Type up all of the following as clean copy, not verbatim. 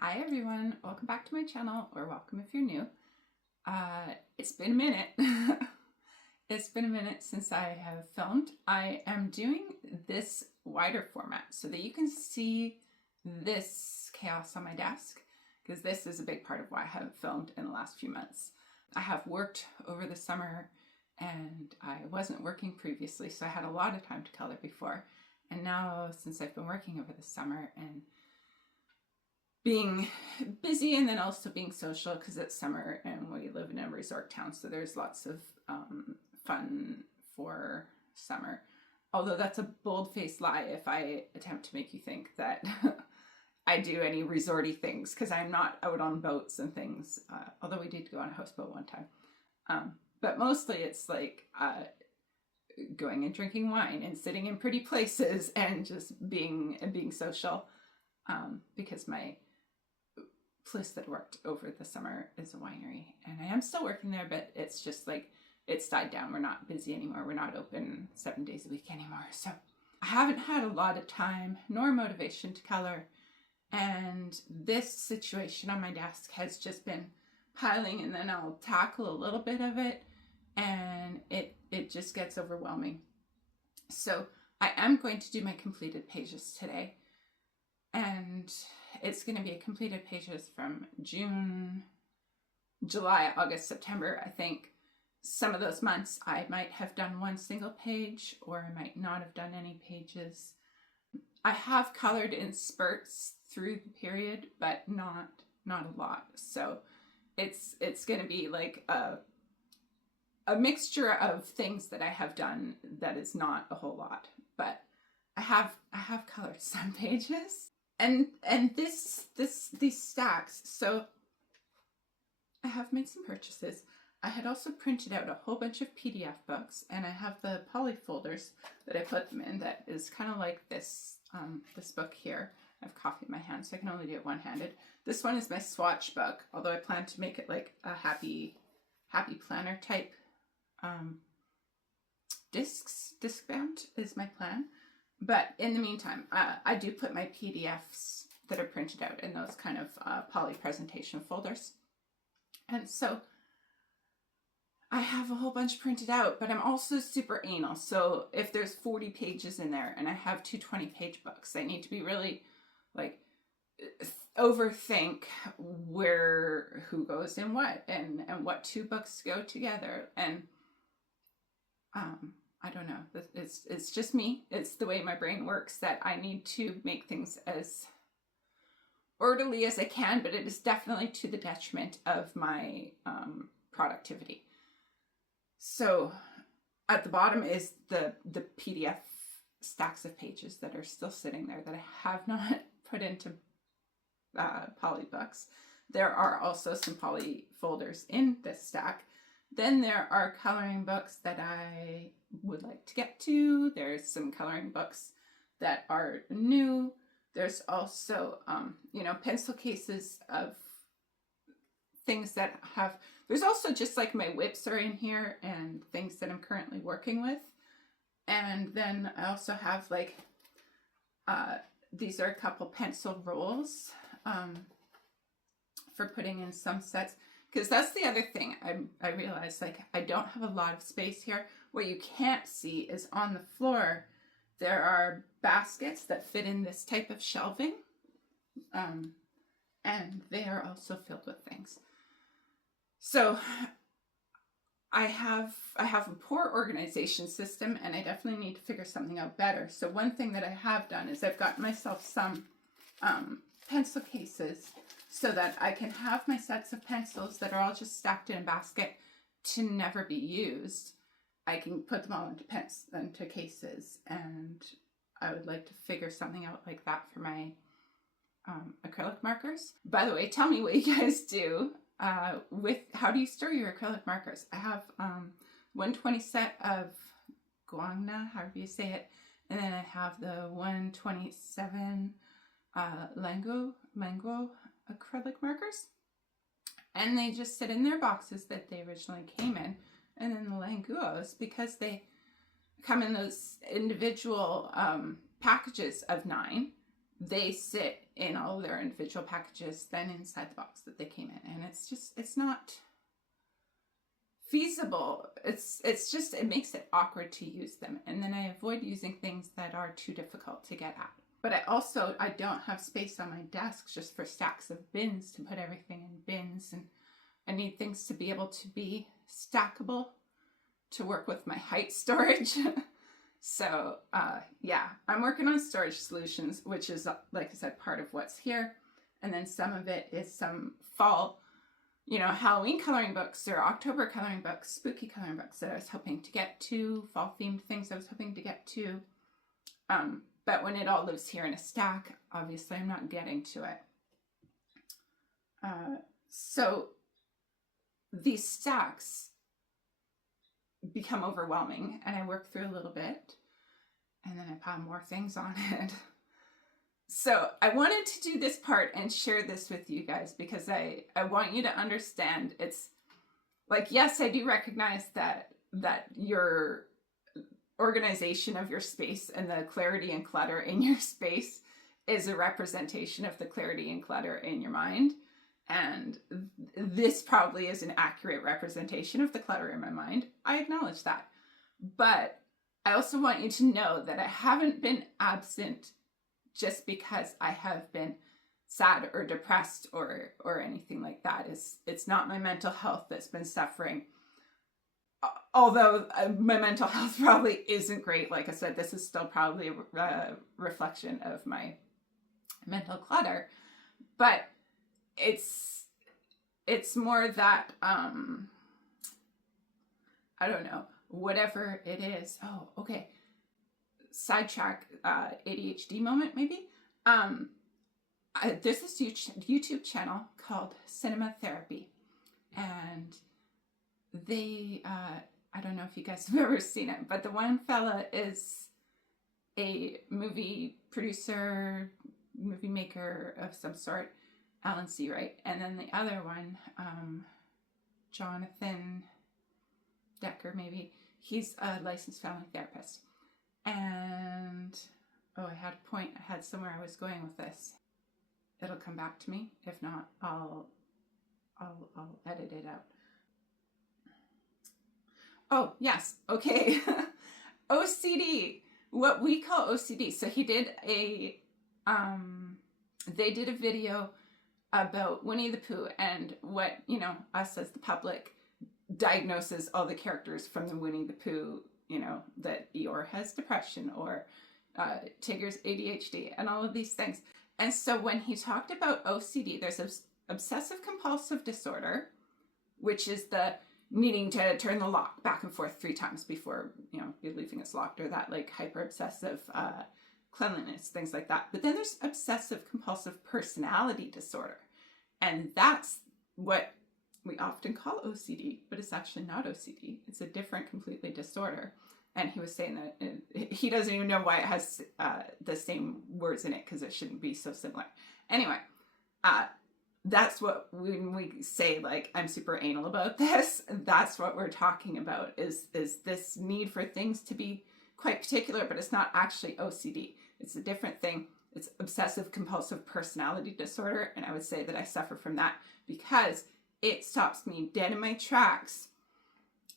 Hi everyone, welcome back to my channel, or welcome if you're new. It's been a minute. It's been a minute since I have filmed. I am doing this wider format so that you can see this chaos on my desk, because this is a big part of why I haven't filmed in the last few months. I have worked over the summer and I wasn't working previously, so I had a lot of time to color before. And now, since I've been working over the summer and being busy and then also being social, because it's summer and we live in a resort town, so there's lots of fun for summer. Although that's a bold-faced lie if I attempt to make you think that I do any resorty things, because I'm not out on boats and things, although we did go on a houseboat one time. But mostly it's like going and drinking wine and sitting in pretty places and just being social, because my place that worked over the summer is a winery, and I am still working there, but it's just like it's died down. We're not busy anymore. We're not open 7 days a week anymore. So I haven't had a lot of time nor motivation to color, and this situation on my desk has just been piling, and then I'll tackle a little bit of it and it just gets overwhelming. So I am going to do my completed pages today, and it's going to be a completed pages from June, July, August, September. I think some of those months I might have done one single page, or I might not have done any pages. I have colored in spurts through the period, but not a lot. So it's going to be like a mixture of things that I have done that is not a whole lot, but I have colored some pages. And these stacks, so I have made some purchases. I had also printed out a whole bunch of PDF books, and I have the poly folders that I put them in that is kind of like this this book here. I have coffee in my hand, so I can only do it one-handed. This one is my swatch book, although I plan to make it like a happy planner type disc bound is my plan. But in the meantime, I do put my PDFs that are printed out in those kind of poly presentation folders. And so I have a whole bunch printed out, but I'm also super anal. So if there's 40 pages in there and I have two 20-page books, I need to be really like overthink who goes in what, and what two books go together. And I don't know. It's just me. It's the way my brain works, that I need to make things as orderly as I can, but it is definitely to the detriment of my productivity. So at the bottom is the PDF stacks of pages that are still sitting there that I have not put into poly books. There are also some poly folders in this stack. Then there are coloring books that I would like to get to. There's some coloring books that are new. There's also, pencil cases of things that have, there's also just like my whips are in here and things that I'm currently working with. And then I also have like, these are a couple pencil rolls for putting in some sets. Because that's the other thing I realized, like, I don't have a lot of space here. What you can't see is on the floor, there are baskets that fit in this type of shelving. And they are also filled with things. So I have a poor organization system, and I definitely need to figure something out better. So one thing that I have done is I've gotten myself some pencil cases, so that I can have my sets of pencils that are all just stacked in a basket to never be used. I can put them all into cases, and I would like to figure something out like that for my acrylic markers. By the way, tell me what you guys do with, how do you store your acrylic markers? I have 120 set of guangna, however you say it, and then I have the 127 mango acrylic markers, and they just sit in their boxes that they originally came in. And then the languos, because they come in those individual packages of 9, they sit in all their individual packages then inside the box that they came in. And it's not feasible. It makes it awkward to use them. And then I avoid using things that are too difficult to get at. But I don't have space on my desk just for stacks of bins to put everything in bins. And I need things to be able to be stackable to work with my height storage. So yeah, I'm working on storage solutions, which is, like I said, part of what's here. And then some of it is some fall, Halloween coloring books or October coloring books, spooky coloring books that I was hoping to get to, fall themed things I was hoping to get to. But when it all lives here in a stack, obviously I'm not getting to it. So these stacks become overwhelming, and I work through a little bit, and then I pile more things on it. So I wanted to do this part and share this with you guys because I want you to understand. It's like, yes, I do recognize that your organization of your space and the clarity and clutter in your space is a representation of the clarity and clutter in your mind. And this probably is an accurate representation of the clutter in my mind. I acknowledge that. But I also want you to know that I haven't been absent just because I have been sad or depressed or anything like that. It's not my mental health that's been suffering. Although my mental health probably isn't great. Like I said, this is still probably a reflection of my mental clutter. But it's more that, I don't know, whatever it is. Oh, okay. Sidetrack, ADHD moment maybe. There's this YouTube channel called Cinema Therapy, and they, I don't know if you guys have ever seen it, but the one fella is a movie producer, movie maker of some sort, Alan C. Wright. And then the other one, Jonathan Decker, maybe. He's a licensed family therapist. And, I had somewhere I was going with this. It'll come back to me. If not, I'll edit it out. Oh, yes. Okay. OCD. What we call OCD. So he did they did a video about Winnie the Pooh and what, us as the public diagnoses all the characters from the Winnie the Pooh, that Eeyore has depression or Tigger's ADHD and all of these things. And so when he talked about OCD, there's obsessive compulsive disorder, which is the needing to turn the lock back and forth 3 times before, believing it's locked, or that like hyper obsessive cleanliness, things like that. But then there's obsessive compulsive personality disorder. And that's what we often call OCD, but it's actually not OCD. It's a different, completely disorder. And he was saying that he doesn't even know why it has the same words in it, because it shouldn't be so similar. Anyway, that's what, when we say like, I'm super anal about this, that's what we're talking about, is this need for things to be quite particular, but it's not actually OCD. It's a different thing. It's obsessive compulsive personality disorder. And I would say that I suffer from that because it stops me dead in my tracks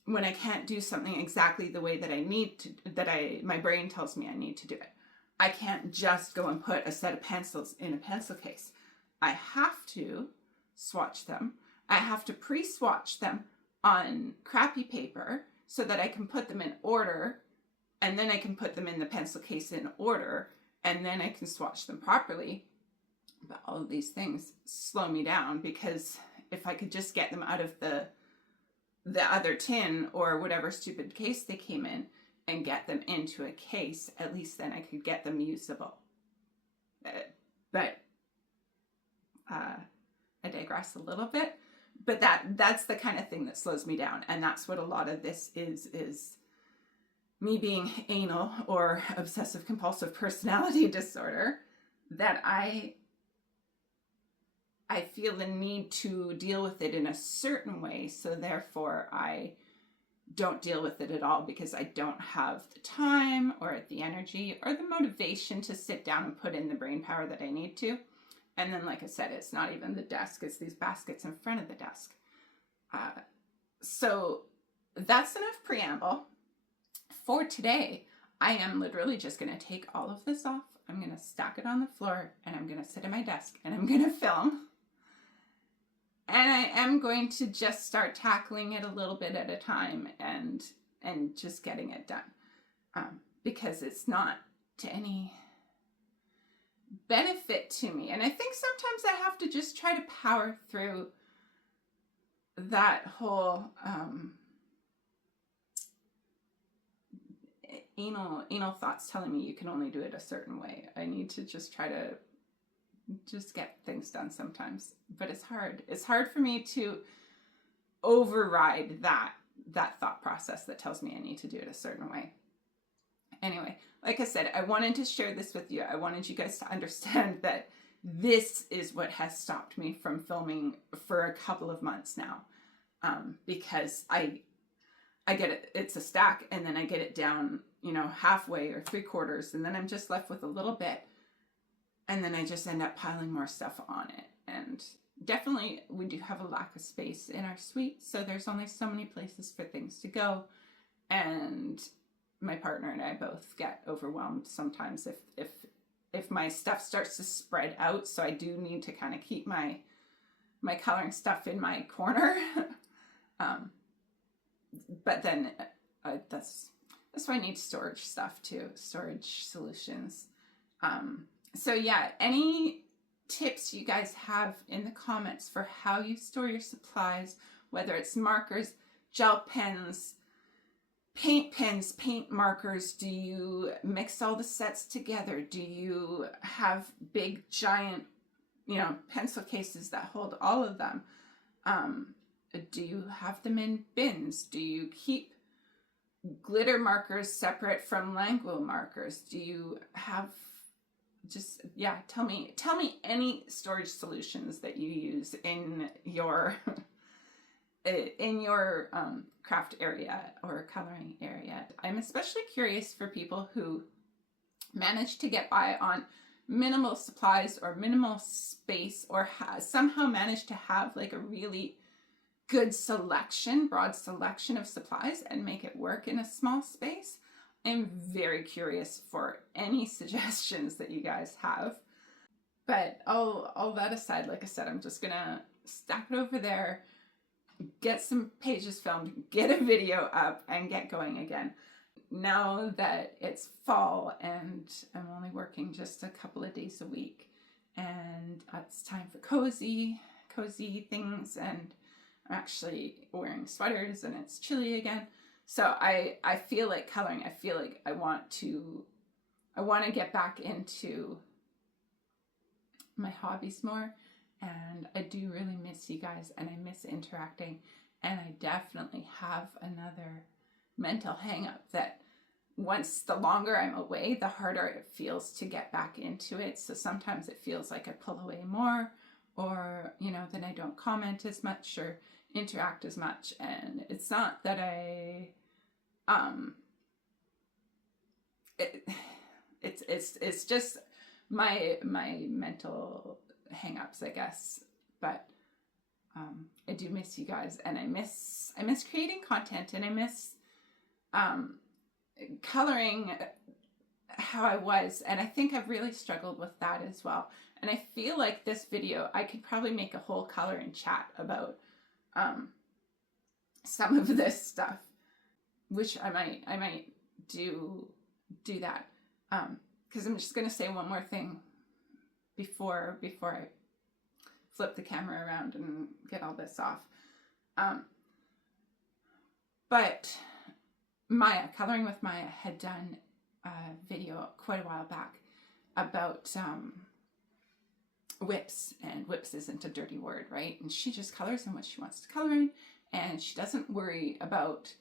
when I can't do something exactly the way that I need to, my brain tells me I need to do it. I can't just go and put a set of pencils in a pencil case. I have to swatch them. I have to pre-swatch them on crappy paper so that I can put them in order, and then I can put them in the pencil case in order, and then I can swatch them properly. But all of these things slow me down, because if I could just get them out of the other tin or whatever stupid case they came in and get them into a case, at least then I could get them usable. But I digress a little bit. But that's the kind of thing that slows me down. And that's what a lot of this is me being anal or obsessive compulsive personality disorder, that I feel the need to deal with it in a certain way. So therefore I don't deal with it at all because I don't have the time or the energy or the motivation to sit down and put in the brain power that I need to. And then, like I said, it's not even the desk, it's these baskets in front of the desk. So that's enough preamble. For today, I am literally just going to take all of this off. I'm going to stack it on the floor and I'm going to sit at my desk and I'm going to film. And I am going to just start tackling it a little bit at a time and just getting it done. Because it's not to any benefit to me. And I think sometimes I have to just try to power through that whole anal thoughts telling me you can only do it a certain way. I need to just try to just get things done sometimes, but it's hard. It's hard for me to override that thought process that tells me I need to do it a certain way. Anyway, like I said, I wanted to share this with you. I wanted you guys to understand that this is what has stopped me from filming for a couple of months now, because I get it, it's a stack, and then I get it down, halfway or 3/4, and then I'm just left with a little bit, and then I just end up piling more stuff on it. And definitely we do have a lack of space in our suite, so there's only so many places for things to go, and my partner and I both get overwhelmed sometimes if my stuff starts to spread out. So I do need to kind of keep my coloring stuff in my corner. But then that's why I need storage stuff too, storage solutions. So yeah, any tips you guys have in the comments for how you store your supplies, whether it's markers, gel pens, paint pens, paint markers, do you mix all the sets together? Do you have big giant, pencil cases that hold all of them? Do you have them in bins? Do you keep glitter markers separate from Languo markers? Do you have tell me any storage solutions that you use in your craft area or coloring area. I'm especially curious for people who manage to get by on minimal supplies or minimal space, or somehow manage to have like a really good selection, broad selection of supplies and make it work in a small space. I'm very curious for any suggestions that you guys have. But all that aside, like I said, I'm just gonna stack it over there, get some pages filmed, get a video up, and get going again. Now that it's fall and I'm only working just a couple of days a week, and it's time for cozy things, and I'm actually wearing sweaters and it's chilly again. So I feel like coloring. I feel like I want to get back into my hobbies more, and I do really miss you guys, and I miss interacting, and I definitely have another mental hang up that the longer I'm away, the harder it feels to get back into it. So sometimes it feels like I pull away more, or then I don't comment as much or interact as much. And it's not that it's just my mental hang-ups, I guess. But I do miss you guys, and I miss creating content, and I miss coloring how I was, and I think I've really struggled with that as well. And I feel like this video, I could probably make a whole coloring chat about some of this stuff, which I might do that, because I'm just gonna say one more thing before I flip the camera around and get all this off. But Maya, Coloring with Maya, had done a video quite a while back about whips, and whips isn't a dirty word, right? And she just colors in what she wants to color in, and she doesn't worry about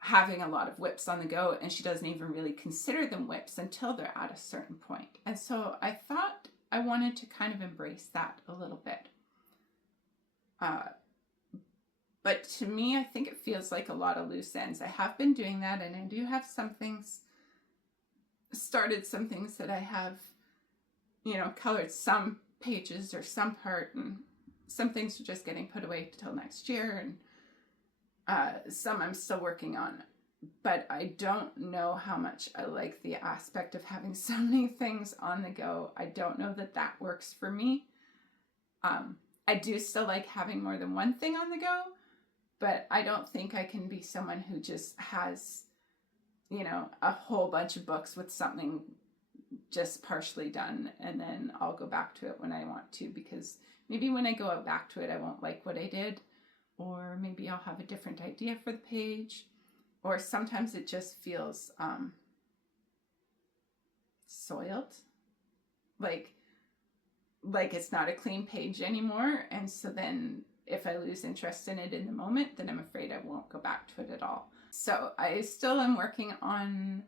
having a lot of whips on the go, and she doesn't even really consider them whips until they're at a certain point. And so I thought I wanted to kind of embrace that a little bit. But to me, I think it feels like a lot of loose ends. I have been doing that, and I do have some things, started some things that I have, colored some pages or some part, and some things are just getting put away till next year, and some I'm still working on. But I don't know how much I like the aspect of having so many things on the go. I don't know that that works for me. I do still like having more than one thing on the go, but I don't think I can be someone who just has, a whole bunch of books with something just partially done, and then I'll go back to it when I want to, because maybe when I go back to it, I won't like what I did, or maybe I'll have a different idea for the page, or sometimes it just feels soiled, like it's not a clean page anymore. And so then if I lose interest in it in the moment, then I'm afraid I won't go back to it at all. So I still am working on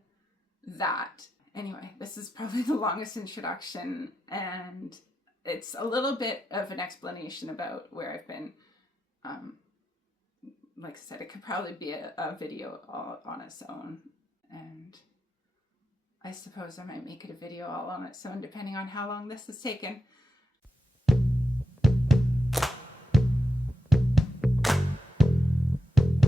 that. Anyway, this is probably the longest introduction, and it's a little bit of an explanation about where I've been. Like I said, it could probably be a video all on its own, and I suppose I might make it a video all on its own depending on how long this has taken.